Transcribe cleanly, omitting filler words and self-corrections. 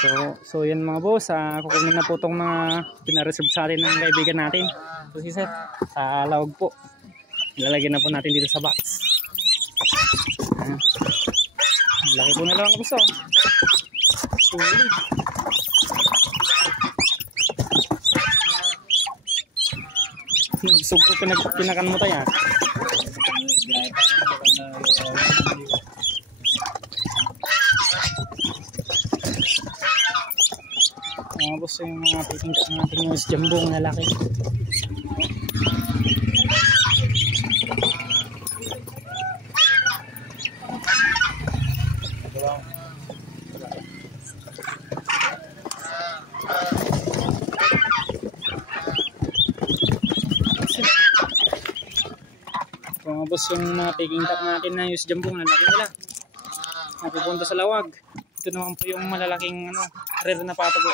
So yan mga boss, kukunin na po itong mga pinareserve sa atin ng kaibigan natin. So si sir, sa lawag po. Ilalagyan na po natin dito sa box. Laki po na lang boss oh. Solid. Gusto ko pinakan mo tayo. Mga boss, yung mga pitingkat natin yung jambong na laki. Mga boss, yung mga pitingkat natin na yung jambong na laki nila. Napupunta sa lawag. Ito naman po yung malalaking rare na pato po.